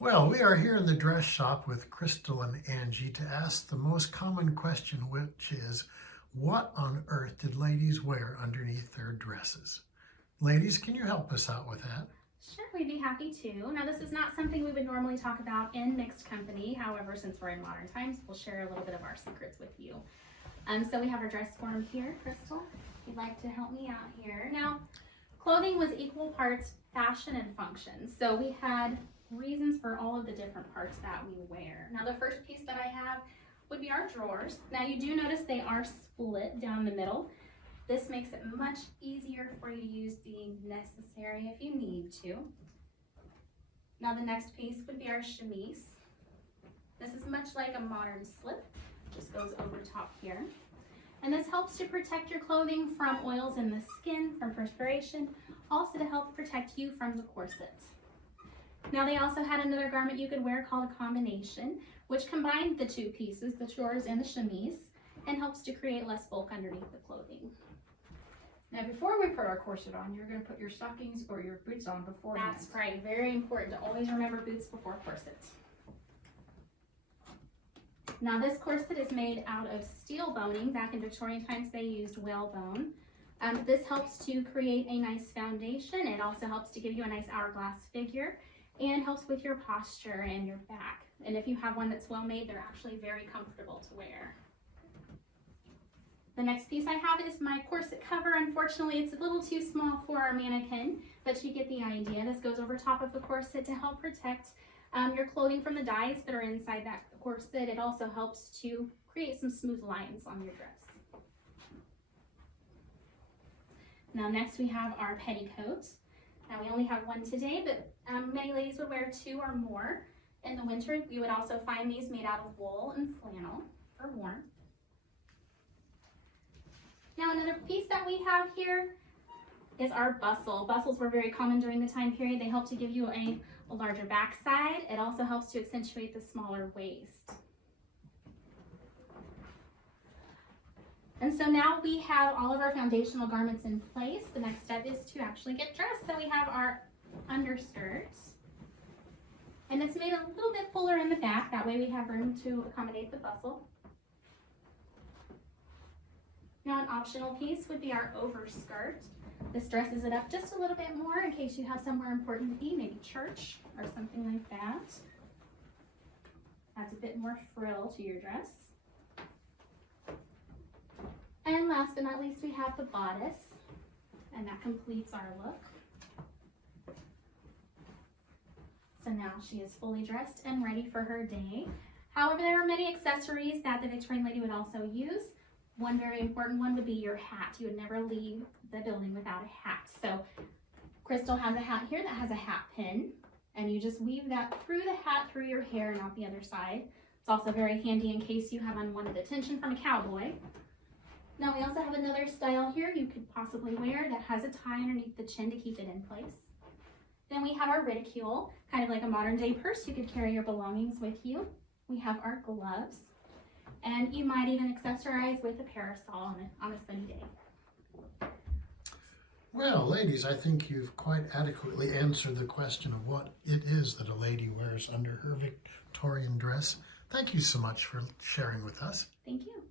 Well, we are here in the dress shop with Crystal and Angie to ask the most common question, which is, what on earth did ladies wear underneath their dresses? Ladies, can you help us out with that? Sure, we'd be happy to. Now, this is not something we would normally talk about in mixed company. However, since we're in modern times, we'll share a little bit of our secrets with you. So we have our dress form here. Crystal, if you'd like to help me out here. Now, clothing was equal parts fashion and function. So we had reasons for all of the different parts that we wear. Now, the first piece that I have would be our drawers. Now, you do notice they are split down the middle. This makes it much easier for you to use the necessary if you need to. Now, the next piece would be our chemise. This is much like a modern slip, just goes over top here. And this helps to protect your clothing from oils in the skin, from perspiration, also to help protect you from the corset. Now, they also had another garment you could wear called a combination, which combined the two pieces, the drawers and the chemise, and helps to create less bulk underneath the clothing. Now, before we put our corset on, you're going to put your stockings or your boots on beforehand. That's right. Very important to always remember boots before corset. Now, this corset is made out of steel boning. Back in Victorian times, they used whalebone. This helps to create a nice foundation. It also helps to give you a nice hourglass figure and helps with your posture and your back. And if you have one that's well made, they're actually very comfortable to wear. The next piece I have is my corset cover. Unfortunately, it's a little too small for our mannequin, but you get the idea. This goes over top of the corset to help protect your clothing from the dyes that are inside that corset. It also helps to create some smooth lines on your dress. Now, next we have our petticoat. Now, we only have one today, but many ladies would wear two or more. In the winter, you would also find these made out of wool and flannel for warmth. Now, another piece that we have here is our bustle. Bustles were very common during the time period. They help to give you a larger backside. It also helps to accentuate the smaller waist. And so now we have all of our foundational garments in place. The next step is to actually get dressed. So we have our underskirt. And it's made a little bit fuller in the back. That way we have room to accommodate the bustle. Now, an optional piece would be our overskirt. This dresses it up just a little bit more in case you have somewhere important to be, maybe church or something like that. Adds a bit more frill to your dress. And last but not least, we have the bodice, and that completes our look. So now she is fully dressed and ready for her day. However, there are many accessories that the Victorian lady would also use. One very important one would be your hat. You would never leave the building without a hat. So Crystal has a hat here that has a hat pin, and you just weave that through the hat, through your hair, and out the other side. It's also very handy in case you have unwanted attention from a cowboy. Now, we also have another style here you could possibly wear that has a tie underneath the chin to keep it in place. Then we have our reticule, kind of like a modern day purse. You could carry your belongings with you. We have our gloves. And you might even accessorize with a parasol on a sunny day. Well, ladies, I think you've quite adequately answered the question of what it is that a lady wears under her Victorian dress. Thank you so much for sharing with us. Thank you.